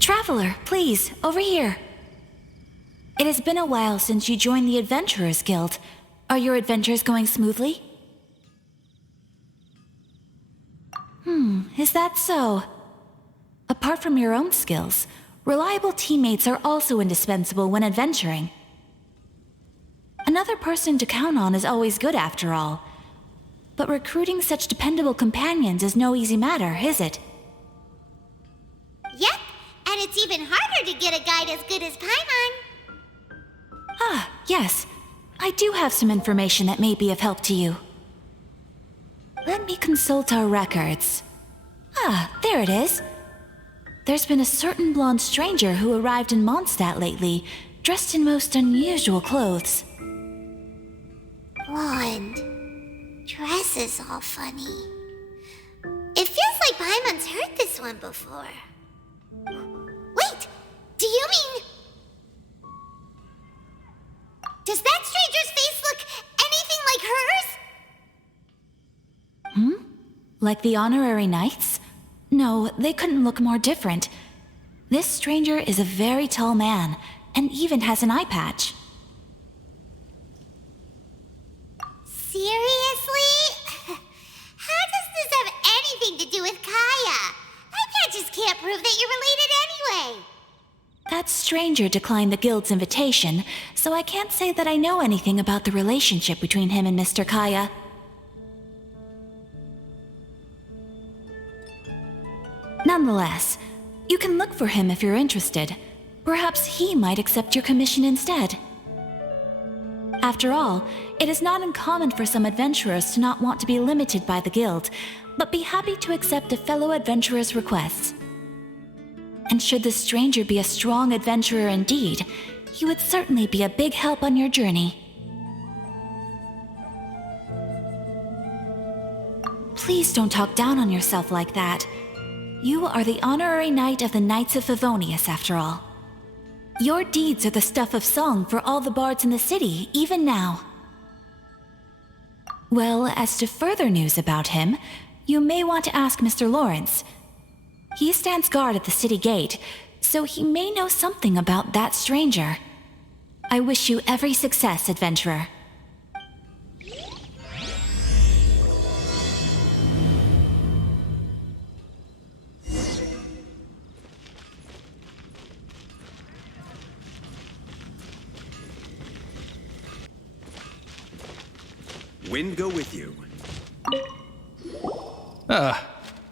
Traveler, please, over here. It has been a while since you joined the Adventurers Guild. Are your adventures going smoothly? Is that so? Apart from your own skills, reliable teammates are also indispensable when adventuring. Another person to count on is always good after all. But recruiting such dependable companions is no easy matter, is it? Yep, and it's even harder to get a guide as good as Paimon. Ah, yes. I do have some information that may be of help to you. Let me consult our records. Ah, there it is. There's been a certain blonde stranger who arrived in Moндштадт lately, dressed in most unusual clothes. Blonde. Dress is all funny. It feels like Paimon's heard this one before. Wait! Do you mean... Does that stranger's face look anything like hers? Like the honorary knights? No, they couldn't look more different. This stranger is a very tall man, and even has an eye patch. Seriously? How does this have anything to do with Kaya? That patches can't prove that you're related anyway. That stranger declined the guild's invitation, so I can't say that I know anything about the relationship between him and Mr. Kaya. Nonetheless, you can look for him if you're interested. Perhaps he might accept your commission instead. After all, it is not uncommon for some adventurers to not want to be limited by the guild, but be happy to accept a fellow adventurer's requests. And should this stranger be a strong adventurer indeed, he would certainly be a big help on your journey. Please don't talk down on yourself like that. You are the honorary knight of the Knights of Favonius, after all. Your deeds are the stuff of song for all the bards in the city, even now. Well, as to further news about him, you may want to ask Mr. Lawrence. He stands guard at the city gate, so he may know something about that stranger. I wish you every success, adventurer. Wind go with you.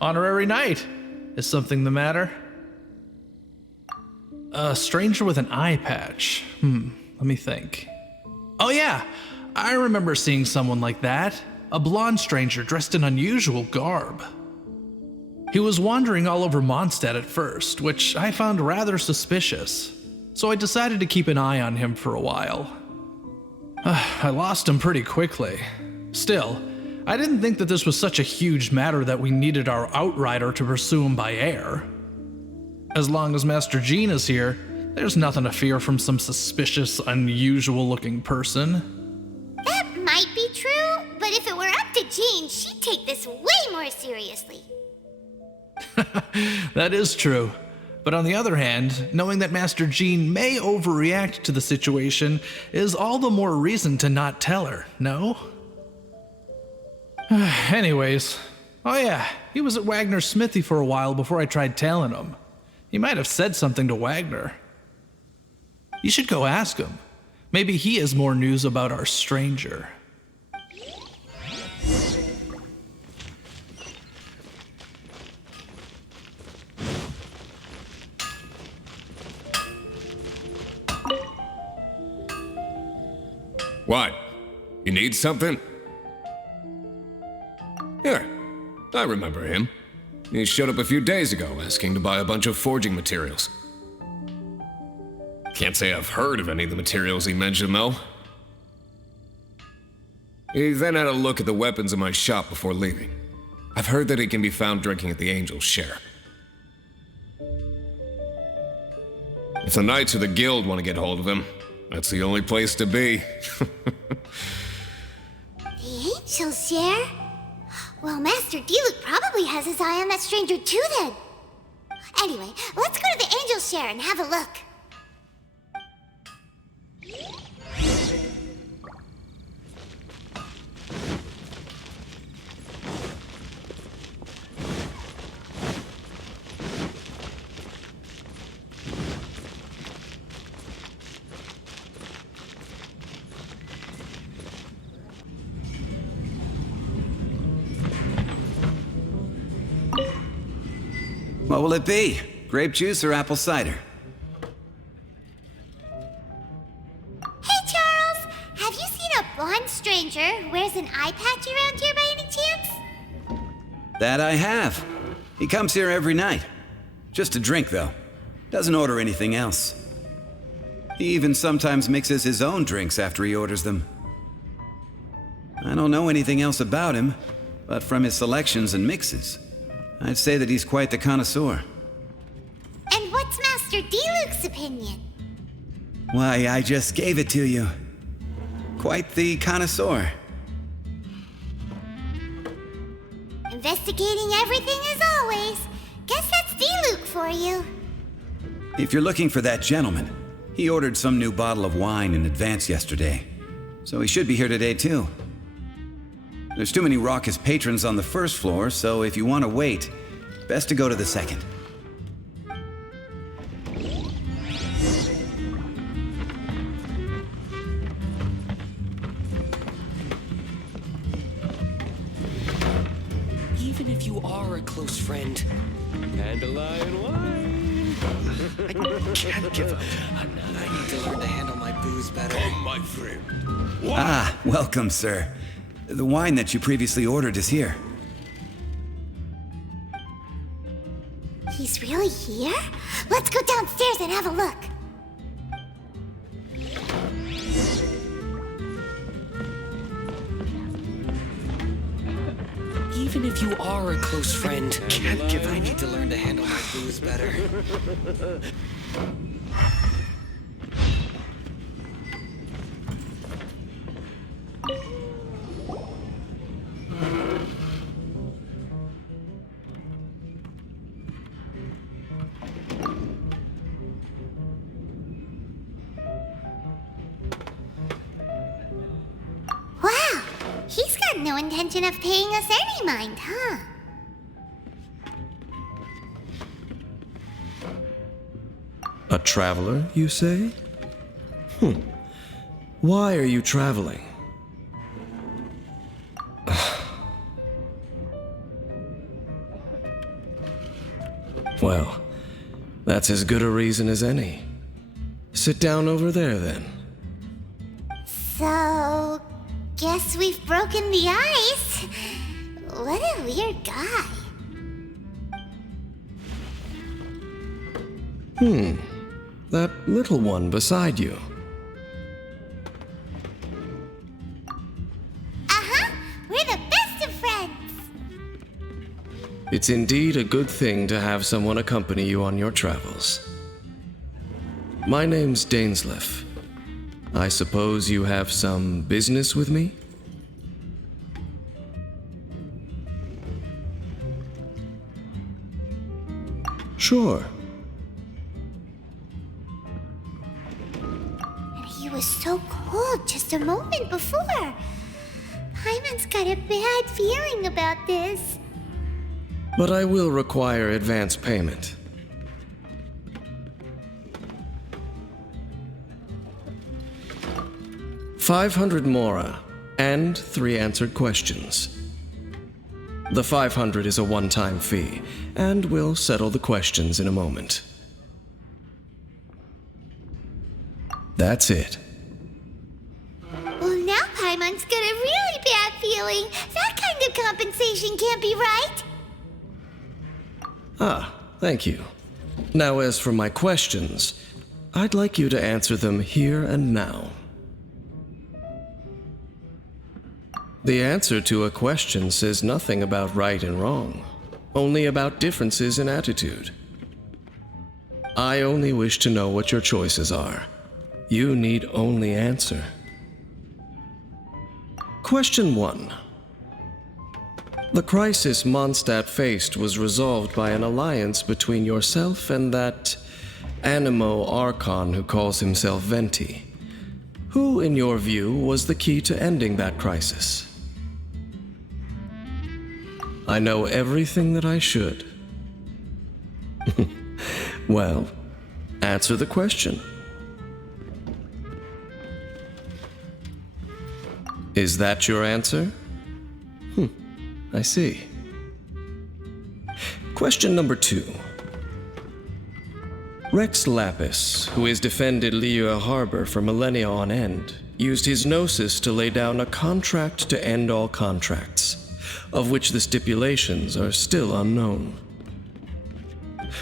Honorary knight. Is something the matter? A stranger with an eye patch. Let me think. Oh yeah, I remember seeing someone like that. A blonde stranger dressed in unusual garb. He was wandering all over Moндштадт at first, which I found rather suspicious. So I decided to keep an eye on him for a while. I lost him pretty quickly. Still, I didn't think that this was such a huge matter that we needed our outrider to pursue him by air. As long as Master Jean is here, there's nothing to fear from some suspicious, unusual-looking person. That might be true, but if it were up to Jean, she'd take this way more seriously. That is true. But on the other hand, knowing that Master Jean may overreact to the situation is all the more reason to not tell her, no? Anyways, oh yeah, he was at Wagner's smithy for a while before I tried tailing him. He might have said something to Wagner. You should go ask him. Maybe he has more news about our stranger. What? You need something? Here, I remember him. He showed up a few days ago asking to buy a bunch of forging materials. Can't say I've heard of any of the materials he mentioned, though. He then had a look at the weapons in my shop before leaving. I've heard that he can be found drinking at the Angel's Share. If the Knights of the Guild want to get hold of him, that's the only place to be. The Angel's Share? Well, Master Diluc probably has his eye on that stranger too then. Anyway, let's go to the Angel's Share and have a look. What will it be? Grape juice or apple cider? Hey, Charles! Have you seen a blonde stranger who wears an eye patch around here by any chance? That I have. He comes here every night. Just to drink, though. Doesn't order anything else. He even sometimes mixes his own drinks after he orders them. I don't know anything else about him, but from his selections and mixes, I'd say that he's quite the connoisseur. And what's Master Diluc's opinion? Why, I just gave it to you. Quite the connoisseur. Investigating everything as always. Guess that's Diluc for you. If you're looking for that gentleman, he ordered some new bottle of wine in advance yesterday, so he should be here today too. There's too many raucous patrons on the first floor, so if you want to wait, best to go to the second. Even if you are a close friend, dandelion wine. I can't give up. I need to learn to handle my booze better. Come, my friend. Ah, welcome, sir. The wine that you previously ordered is here. He's really here? Let's go downstairs and have a look. Even if you are a close friend, can't give up. I need to learn to handle my booze better. Wow, he's got no intention of paying us any mind, huh? A traveler, you say? Why are you traveling? Well, that's as good a reason as any. Sit down over there, then. So, guess we've broken the ice. What a weird guy. That little one beside you. Uh-huh, we're the best of friends. It's indeed a good thing to have someone accompany you on your travels. My name's Dainsleif. I suppose you have some business with me? Sure. And he was so cold just a moment before. Paimon's got a bad feeling about this. But I will require advance payment. $500 mora and 3 answered questions. The 500 is a one-time fee, and we'll settle the questions in a moment. That's it. Well, now Paimon's got a really bad feeling. That kind of compensation can't be right. Ah, thank you. Now, as for my questions, I'd like you to answer them here and now. The answer to a question says nothing about right and wrong, only about differences in attitude. I only wish to know what your choices are. You need only answer. Question 1. The crisis Moндштадт faced was resolved by an alliance between yourself and that Animo Archon who calls himself Venti. Who, in your view, was the key to ending that crisis? I know everything that I should. Well, answer the question. Is that your answer? I see. Question number 2. Rex Lapis, who has defended Liyue Harbor for millennia on end, used his gnosis to lay down a contract to end all contracts, of which the stipulations are still unknown.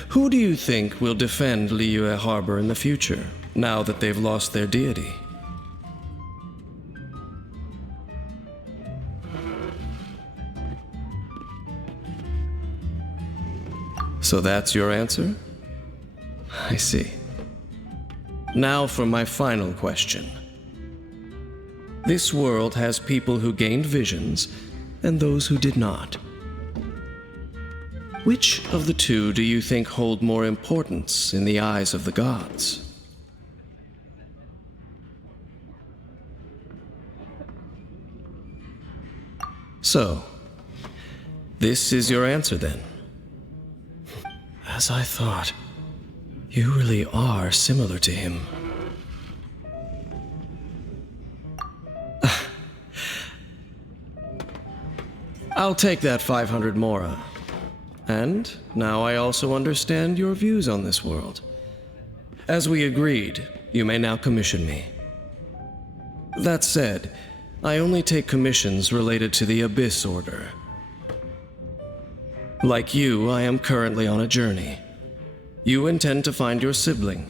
Who do you think will defend Liyue Harbor in the future, now that they've lost their deity? So that's your answer? I see. Now for my final question. This world has people who gained visions and those who did not. Which of the two do you think hold more importance in the eyes of the gods? So, this is your answer then. As I thought, you really are similar to him. I'll take that 500 mora. And now I also understand your views on this world. As we agreed, you may now commission me. That said, I only take commissions related to the Abyss Order. Like you, I am currently on a journey. You intend to find your sibling,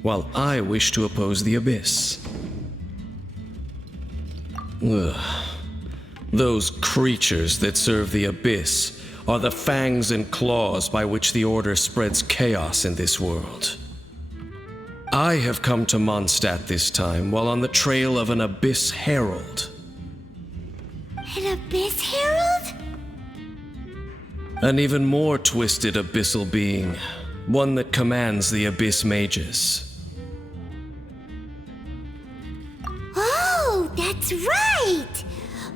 while I wish to oppose the Abyss. Ugh. Those creatures that serve the Abyss are the fangs and claws by which the Order spreads chaos in this world. I have come to Moндштадт this time while on the trail of an Abyss Herald. An Abyss Herald? An even more twisted abyssal being, one that commands the Abyss Mages. Oh, that's right!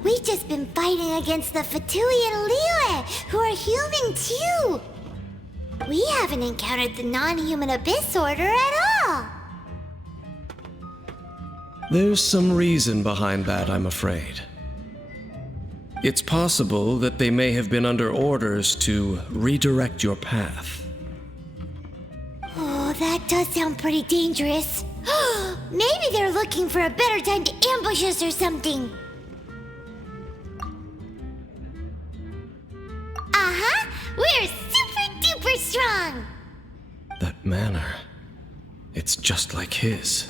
We've just been fighting against the Fatui and Liyue, who are human too! We haven't encountered the non-human Abyss Order at all! There's some reason behind that, I'm afraid. It's possible that they may have been under orders to redirect your path. Oh, that does sound pretty dangerous. Maybe they're looking for a better time to ambush us or something. Uh-huh! We're super duper strong! That manner, it's just like his.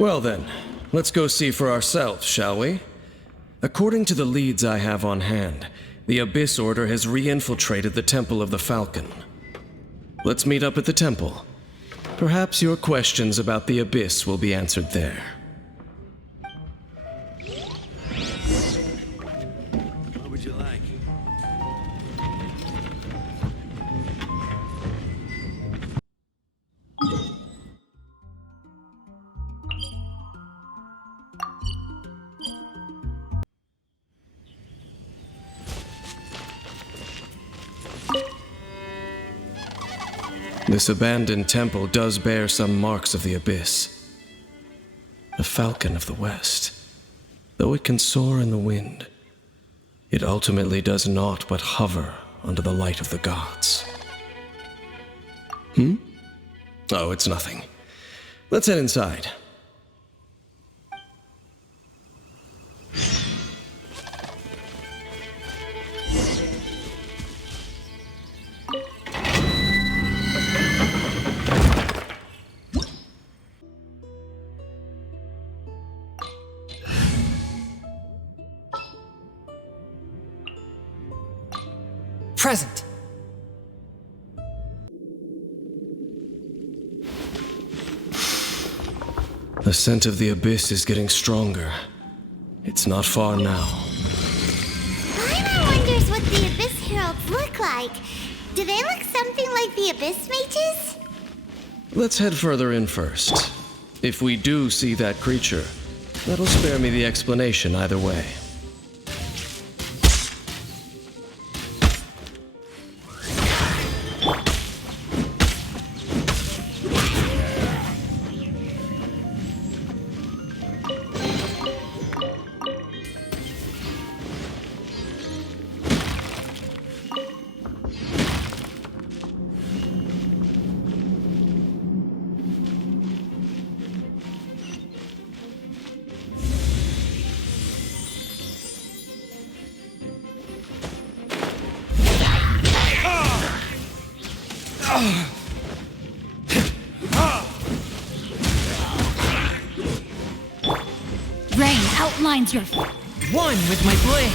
Well then, let's go see for ourselves, shall we? According to the leads I have on hand, the Abyss Order has re-infiltrated the Temple of the Falcon. Let's meet up at the temple. Perhaps your questions about the Abyss will be answered there. What would you like? This abandoned temple does bear some marks of the Abyss. The Falcon of the West. Though it can soar in the wind, it ultimately does naught but hover under the light of the gods. Oh, it's nothing. Let's head inside. Present. The scent of the Abyss is getting stronger. It's not far now. Paimon wonders like? Do they look something like the Abyss Mages? Let's head further in first. If we do see that creature, that'll spare me the explanation either way. Rain outlines your One with my blade.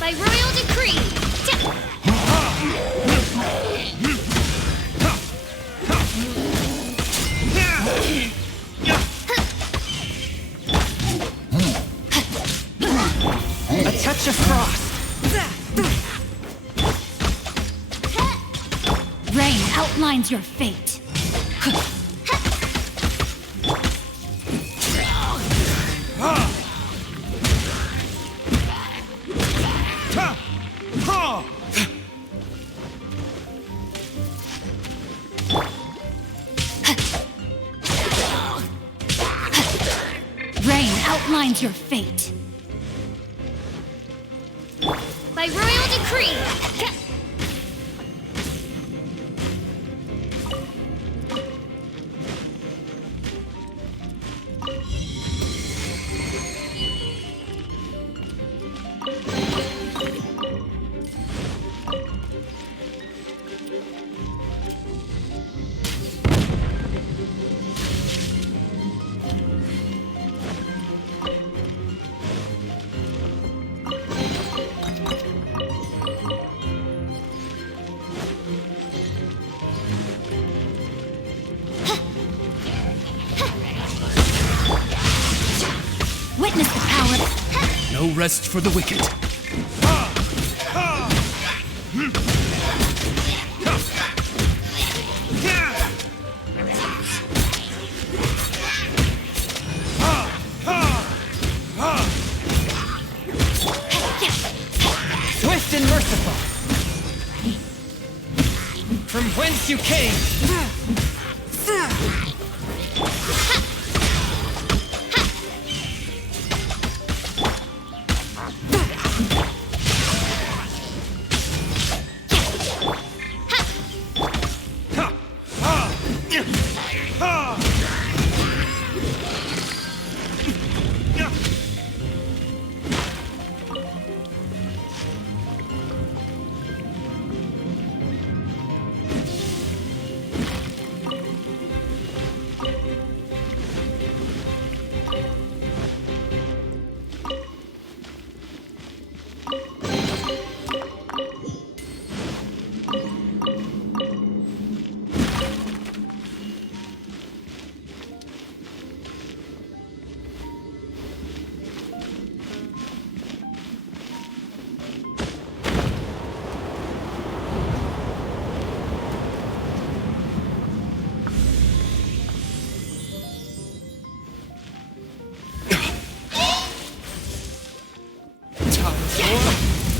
By royal decree. A touch of frost. rain outlines your fate. Rain outlines your fate. By royal decree. Witness the power. No rest for the wicked. Swift and merciful. From whence you came.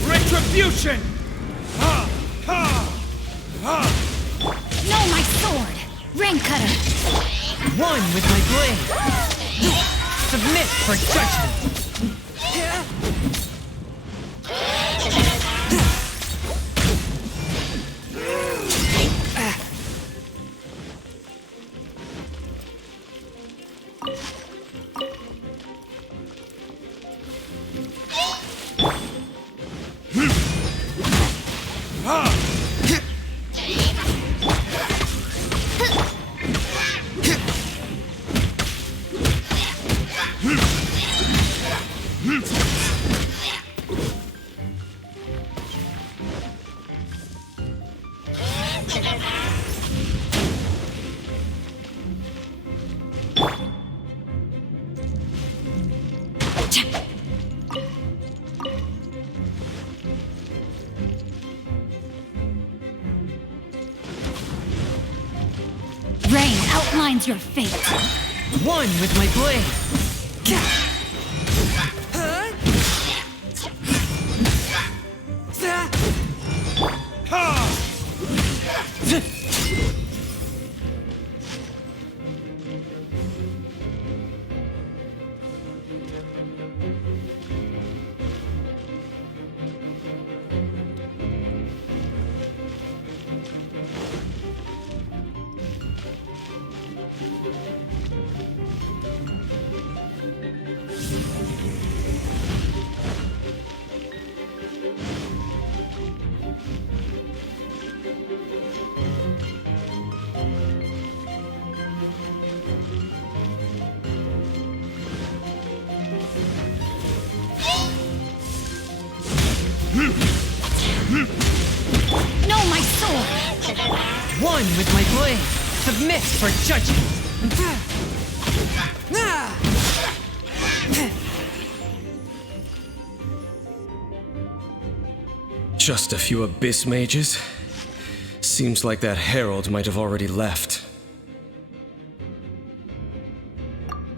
Retribution! No, my sword! Rain cutter! One with my blade. Submit for judgment. defines your fate. One with my blade. No, my sword! One with my blade. Submit for judgment. Just a few abyss mages? Seems like that herald might have already left.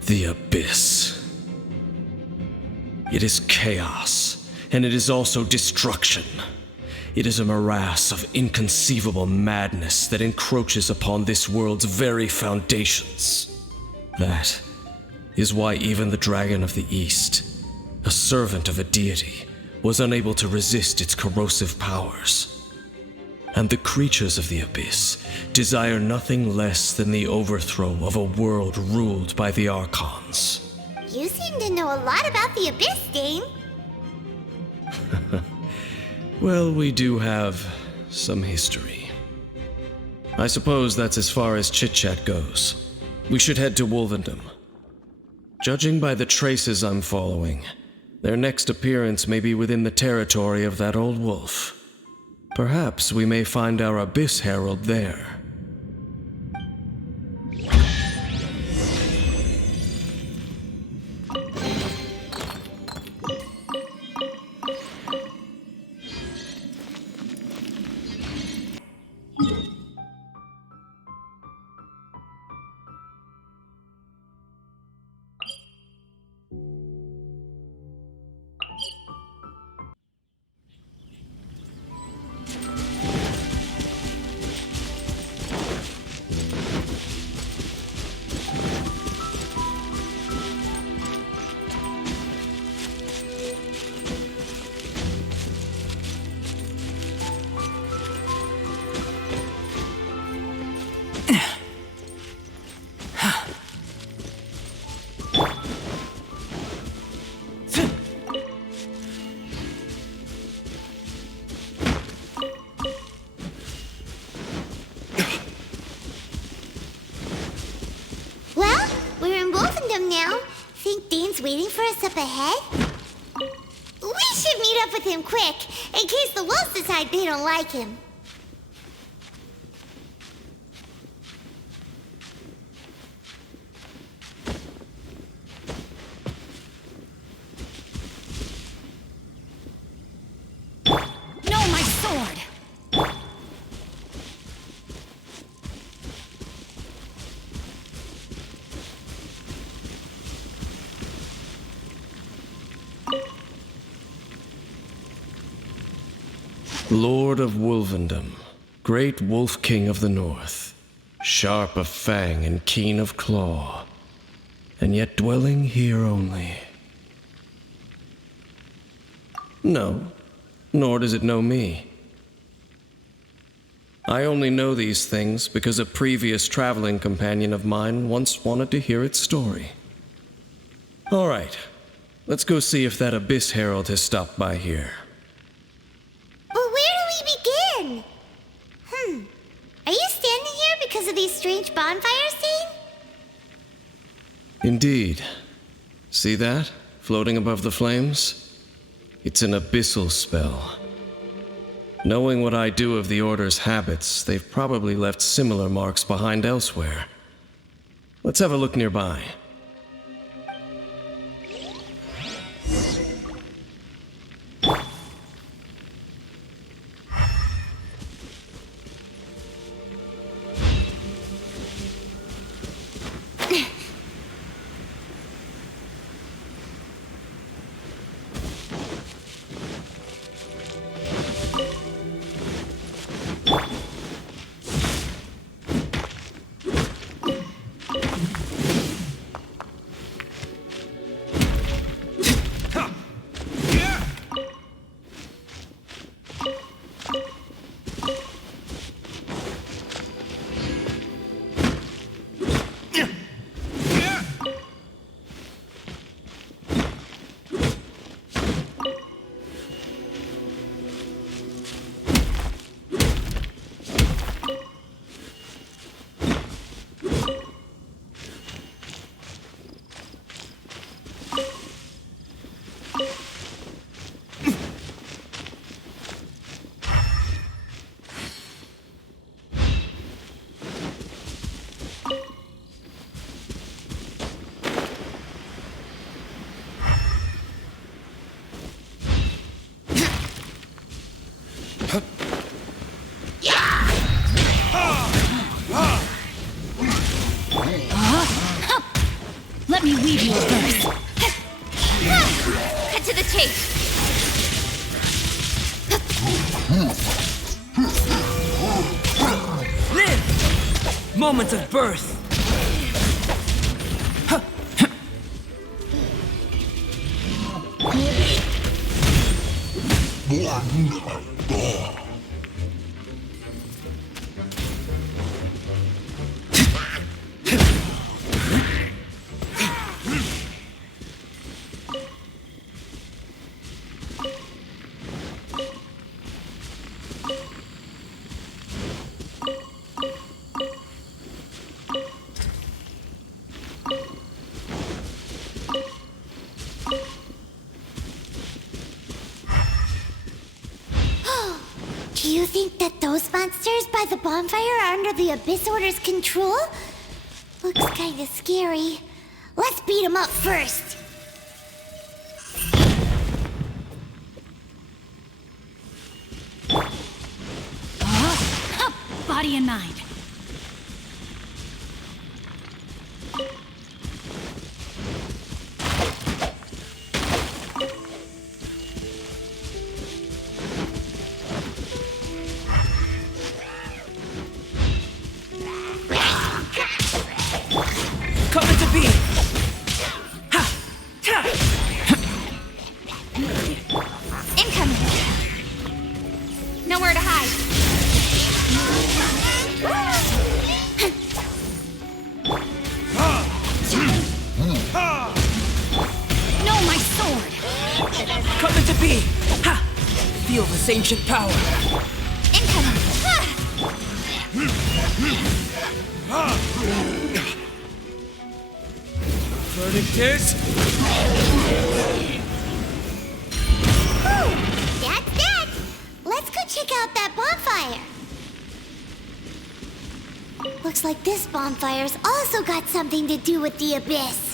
The abyss. It is chaos, and it is also destruction. It is a morass of inconceivable madness that encroaches upon this world's very foundations. That is why even the Dragon of the East, a servant of a deity, was unable to resist its corrosive powers. And the creatures of the abyss desire nothing less than the overthrow of a world ruled by the archons. You seem to know a lot about the Abyss, Dame. Well, we do have some history. I suppose that's as far as chit-chat goes. We should head to Wolvendom. Judging by the traces I'm following, their next appearance may be within the territory of that old wolf. Perhaps we may find our Abyss Herald there. Waiting for us up ahead? We should meet up with him quick, in case the wolves decide they don't like him. No, my sword! Lord of Wolvendom, great wolf king of the north, sharp of fang and keen of claw, and yet dwelling here only. No, nor does it know me. I only know these things because a previous traveling companion of mine once wanted to hear its story. All right, let's go see if that Abyss Herald has stopped by here. But where do we begin? Are you standing here because of these strange bonfires, Dane? Indeed. See that, floating above the flames? It's an abyssal spell. Knowing what I do of the Order's habits, they've probably left similar marks behind elsewhere. Let's have a look nearby. Let me weave you a verse. Cut to the chase. Live! Moment of birth. Do you think that those monsters by the bonfire are under the Abyss Order's control? Looks kinda scary. Let's beat them up first. Body and mind. Coming to be. Ha! Ta! Incoming. Nowhere to hide. No, my sword. Coming to be. Ha! Feel this ancient power. Incoming. Verdict is. That's that. Let's go check out that bonfire. Looks like this bonfire's also got something to do with the Abyss.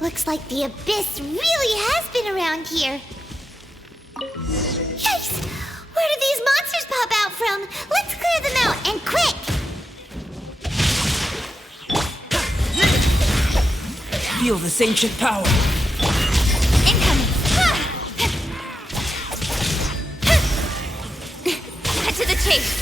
Looks like the Abyss really has been around here. Yikes! Where did these monsters pop out from? Let's clear them out, and quick! Feel this ancient power. Incoming! Cut to the chase!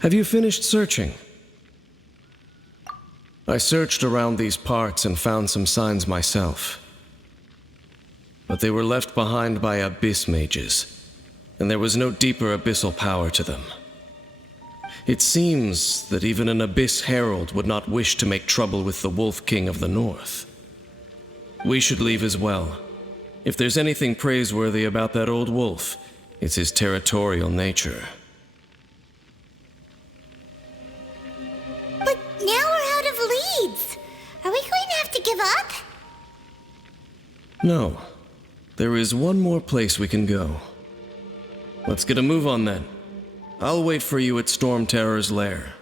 Have you finished searching? I searched around these parts and found some signs myself. But they were left behind by abyss mages, and there was no deeper abyssal power to them. It seems that even an abyss herald would not wish to make trouble with the Wolf King of the North. We should leave as well. If there's anything praiseworthy about that old wolf, it's his territorial nature. No. There is one more place we can go. Let's get a move on then. I'll wait for you at Storm Terror's lair.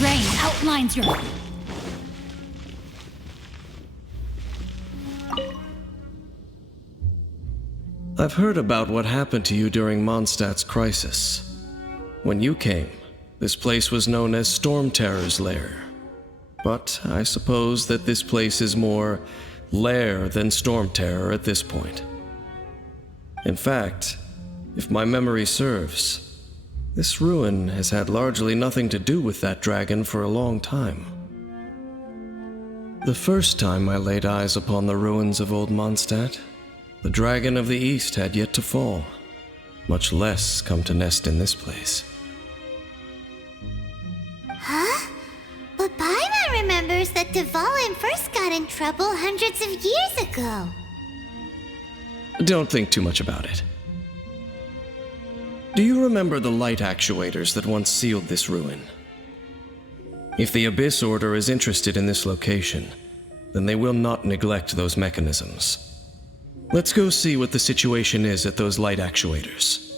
Rain outlines your... I've heard about what happened to you during Mondstadt's crisis. When you came, this place was known as Storm Terror's lair. But I suppose that this place is more lair than Storm Terror at this point. In fact, if my memory serves, this ruin has had largely nothing to do with that dragon for a long time. The first time I laid eyes upon the ruins of old Mondstadt, the dragon of the East had yet to fall, much less come to nest in this place. Huh? But Paimon remembers that Dvalin first got in trouble hundreds of years ago. Don't think too much about it. Do you remember the light actuators that once sealed this ruin? If the Abyss Order is interested in this location, then they will not neglect those mechanisms. Let's go see what the situation is at those light actuators.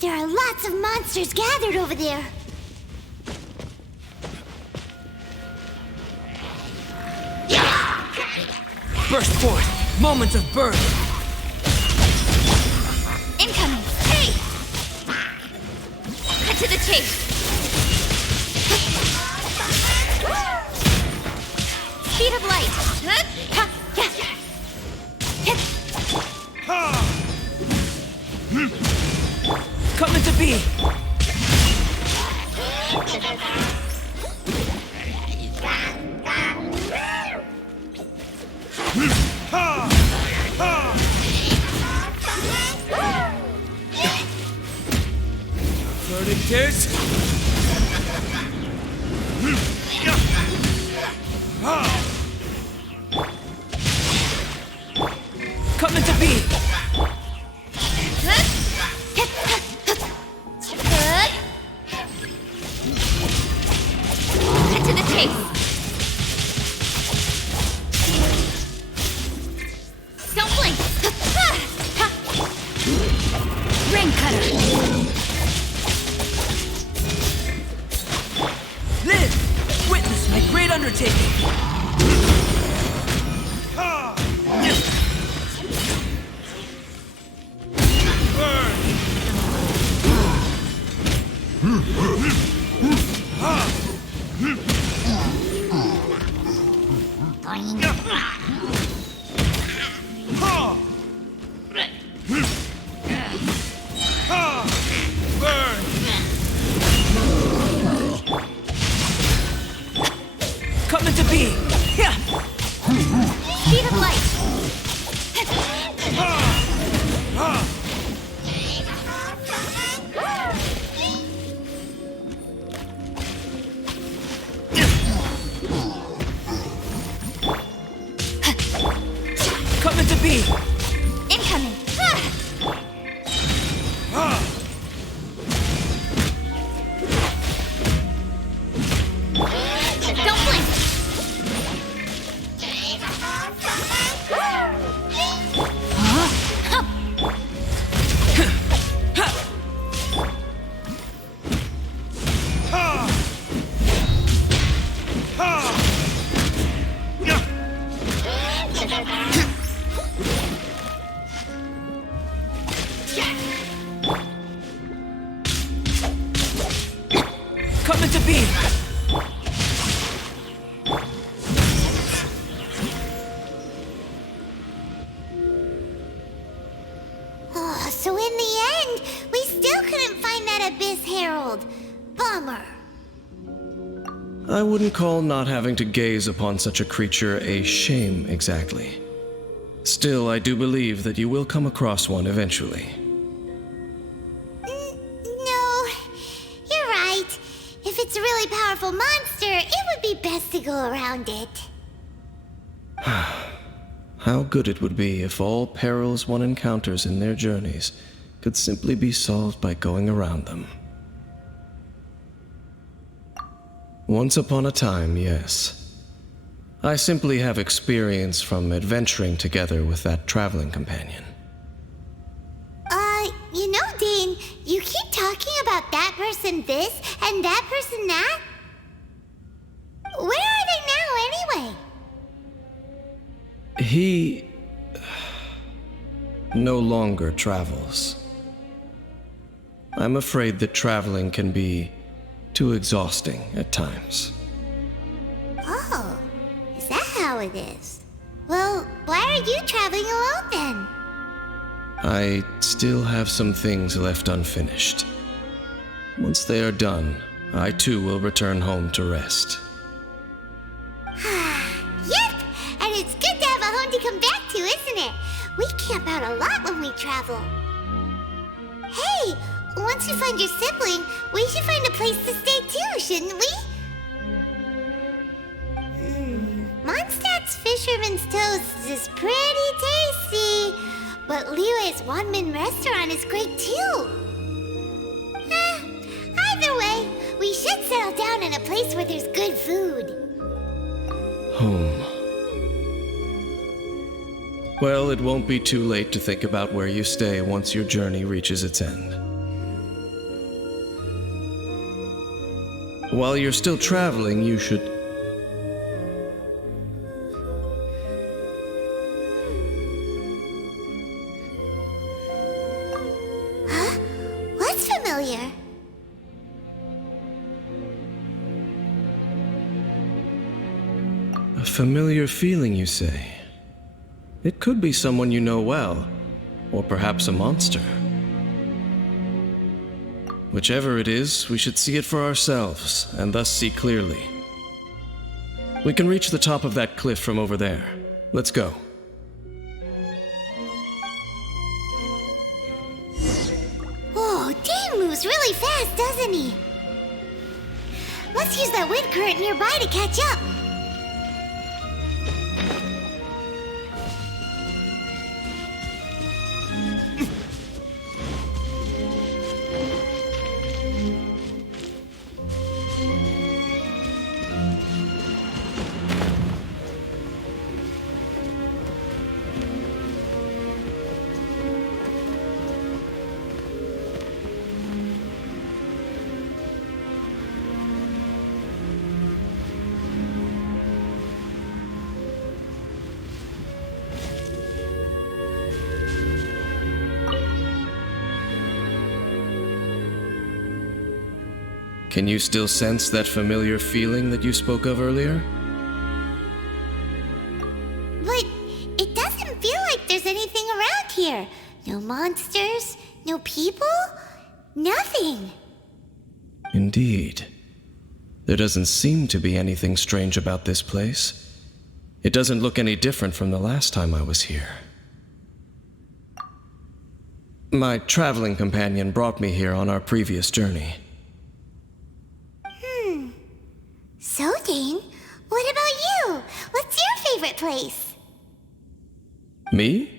There are lots of monsters gathered over there. Burst forth! Moments of birth! Incoming! Hey! Cut to the chase! Speed of light! Coming to be! Burning tears! Coming to be! chase! Don't blink! Ring cutter! Live! Witness my great undertaking! Come into being! Yeah. Speed of light! Come into being! Incoming! Don't blink! Come into being! Oh, so in the end, we still couldn't find that Abyss Herald. Bummer. I wouldn't call not having to gaze upon such a creature a shame exactly. Still, I do believe that you will come across one eventually. No, you're right. If it's a really powerful monster, it would be best to go around it. How good it would be if all perils one encounters in their journeys could simply be solved by going around them. Once upon a time, yes. I simply have experience from adventuring together with that traveling companion. You know, Dane, you keep talking about that person this and that person that. Where are they now, anyway? He no longer travels. I'm afraid that traveling can be too exhausting at times. Oh, is that how it is? Well, why are you traveling alone then? I still have some things left unfinished. Once they are done, I too will return home to rest. Yep, and it's good to have a home to come back to, isn't it? We camp out a lot when we travel. Hey, once we find your sibling, we should find a place to stay too, shouldn't we? Moндштadt's Fisherman's Toast is pretty tasty, but Liyue's one-man restaurant is great too. Either way, we should settle down in a place where there's good food. Home. Well, it won't be too late to think about where you stay once your journey reaches its end. While you're still traveling, you should... Huh? What's familiar? A familiar feeling, you say? It could be someone you know well, or perhaps a monster. Whichever it is, we should see it for ourselves, and thus see clearly. We can reach the top of that cliff from over there. Let's go. Whoa, Dane moves really fast, doesn't he? Let's use that wind current nearby to catch up. Can you still sense that familiar feeling that you spoke of earlier? But it doesn't feel like there's anything around here. No monsters, no people, nothing. Indeed. There doesn't seem to be anything strange about this place. It doesn't look any different from the last time I was here. My traveling companion brought me here on our previous journey. So, Dane, what about you? What's your favorite place? Me?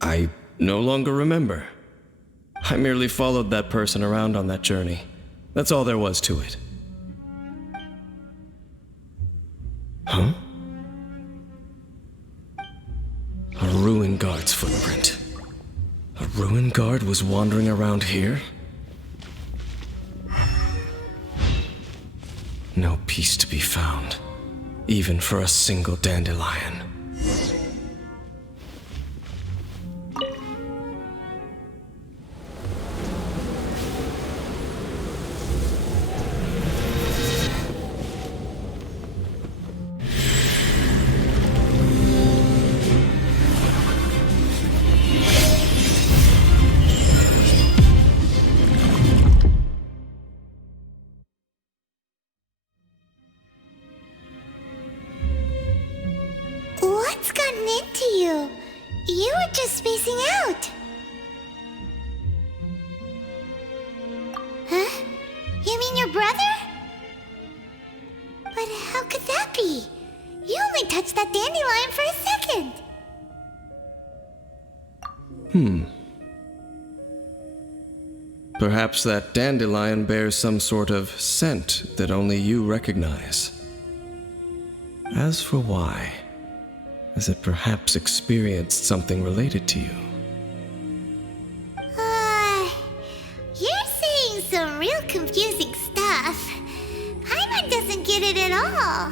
I no longer remember. I merely followed that person around on that journey. That's all there was to it. Huh? A ruin guard's footprint. A ruin guard was wandering around here? No peace to be found, even for a single dandelion. What's gotten into you? You were just spacing out. Huh? You mean your brother? But how could that be? You only touched that dandelion for a second. Perhaps that dandelion bears some sort of scent that only you recognize. As for why, has it perhaps experienced something related to you? You're saying some real confusing stuff. Paimon doesn't get it at all.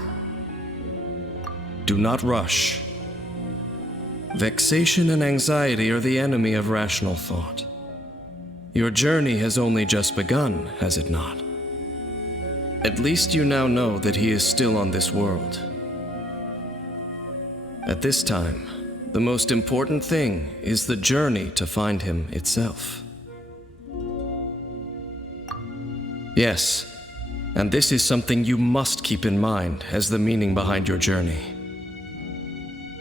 Do not rush. Vexation and anxiety are the enemy of rational thought. Your journey has only just begun, has it not? At least you now know that he is still on this world. At this time, the most important thing is the journey to find him itself. Yes, and this is something you must keep in mind as the meaning behind your journey.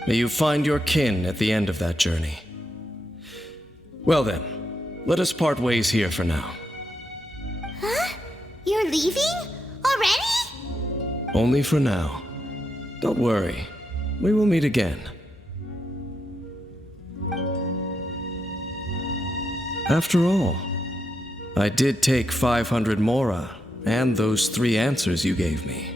May you find your kin at the end of that journey. Well then, let us part ways here for now. Huh? You're leaving? Already? Only for now. Don't worry. We will meet again. After all, I did take 500 mora and those 3 answers you gave me.